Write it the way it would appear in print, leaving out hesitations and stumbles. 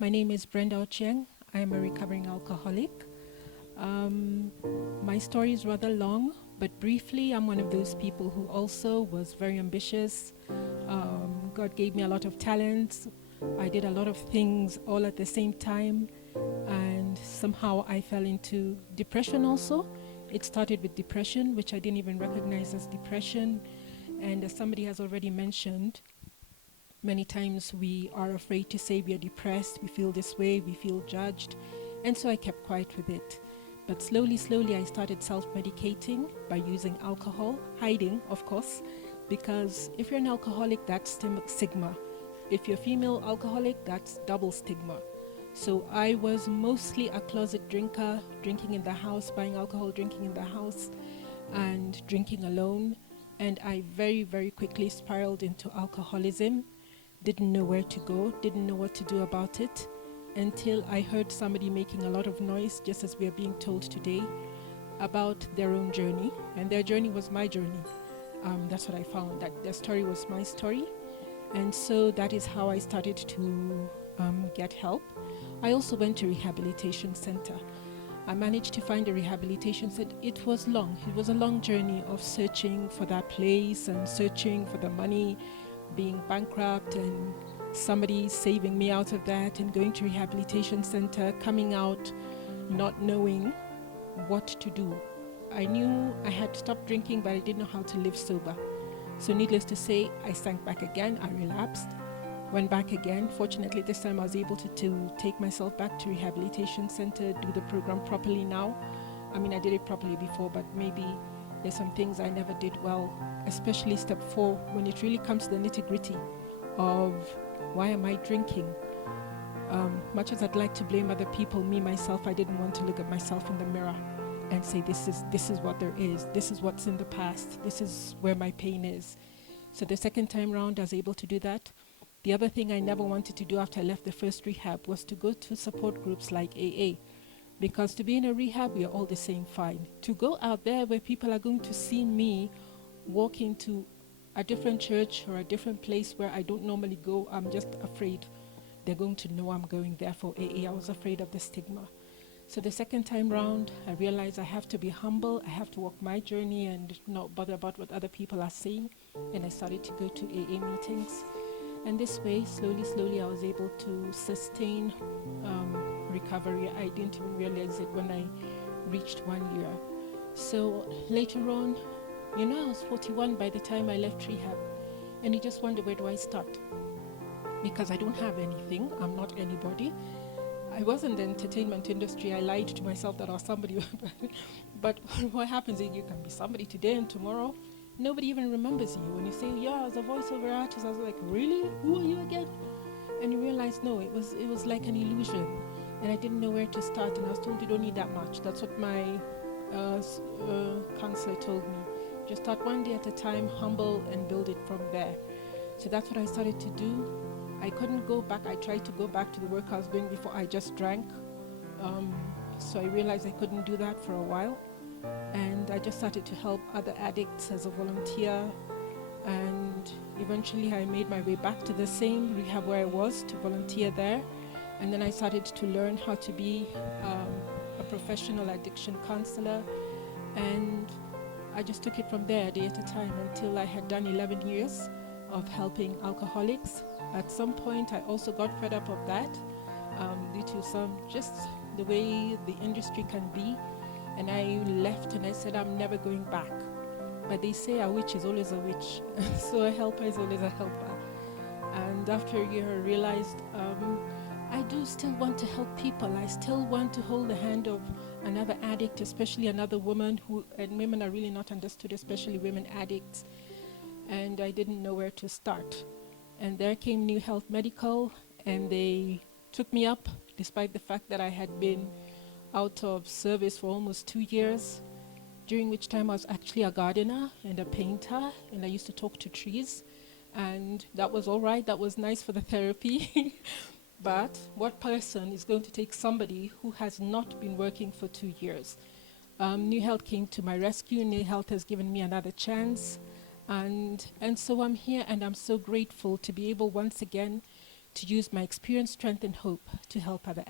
My name is Brenda Ochieng. I am a recovering alcoholic. My story is rather long, but briefly, I'm one of those people who also was very ambitious. God gave me a lot of talents. I did a lot of things all at the same time, and somehow I fell into depression also. It started with depression, which I didn't even recognize as depression. And as somebody has already mentioned, many times we are afraid to say we are depressed, we feel this way, we feel judged. And so I kept quiet with it. But slowly, I started self-medicating by using alcohol, hiding, of course, because if you're an alcoholic, that's stigma. If you're female alcoholic, that's double stigma. So I was mostly a closet drinker, drinking in the house, buying alcohol, drinking in the house, and drinking alone. And I very, very quickly spiraled into alcoholism. Didn't know where to go, didn't know what to do about it, until I heard somebody making a lot of noise, just as we are being told today, about their own journey. And their journey was my journey. That's what I found, that their story was my story. And so that is how I started to get help. I also went to rehabilitation center. I managed to find a rehabilitation center. It was long. It was a long journey of searching for that place and searching for the money, being bankrupt and somebody saving me out of that, and going to rehabilitation center, coming out not knowing what to do. I knew I had stopped drinking, but I didn't know how to live sober. So needless to say, I sank back again, I relapsed, went back again. Fortunately, this time I was able to take myself back to rehabilitation center, do the program properly now. I mean, I did it properly before, but maybe there's some things I never did well, especially step 4, when it really comes to the nitty-gritty of why am I drinking? Much as I'd like to blame other people, me, myself, I didn't want to look at myself in the mirror and say, this is what there is, this is what's in the past, this is where my pain is. So the second time round, I was able to do that. The other thing I never wanted to do after I left the first rehab was to go to support groups like AA. Because to be in a rehab, we are all the same fine. To go out there where people are going to see me walk into a different church or a different place where I don't normally go, I'm just afraid they're going to know I'm going there for AA. I was afraid of the stigma. So the second time round, I realized I have to be humble, I have to walk my journey and not bother about what other people are saying. And I started to go to AA meetings. And this way, slowly, I was able to sustain recovery. I didn't even realize it when I reached 1 year. So later on, I was 41 by the time I left rehab. And you just wonder, where do I start? Because I don't have anything. I'm not anybody. I was in the entertainment industry. I lied to myself that I was somebody. But what happens is you can be somebody today and tomorrow nobody even remembers you. When you say, yeah, I was a voiceover artist, I was like, really? Who are you again? And you realize, no, it was like an illusion. And I didn't know where to start. And I was told, you don't need that much. That's what my counselor told me. Just start one day at a time, humble, and build it from there. So that's what I started to do. I couldn't go back. I tried to go back to the work I was doing before. I just drank. So I realized I couldn't do that for a while. And I just started to help other addicts as a volunteer. And eventually I made my way back to the same rehab where I was to volunteer there. And then I started to learn how to be a professional addiction counselor. And I just took it from there, a day at a time, until I had done 11 years of helping alcoholics. At some point, I also got fed up of that due to just the way the industry can be. And I left and I said, I'm never going back. But they say a witch is always a witch. So a helper is always a helper. And after a year, I realized I do still want to help people. I still want to hold the hand of another addict, especially another woman and women are really not understood, especially women addicts. And I didn't know where to start. And there came New Health Medical, and they took me up, despite the fact that I had been out of service for almost 2 years, during which time I was actually a gardener and a painter, and I used to talk to trees. And that was all right, that was nice for the therapy. But what person is going to take somebody who has not been working for 2 years? New Health came to my rescue. New Health has given me another chance. And so I'm here, and I'm so grateful to be able once again to use my experience, strength, and hope to help other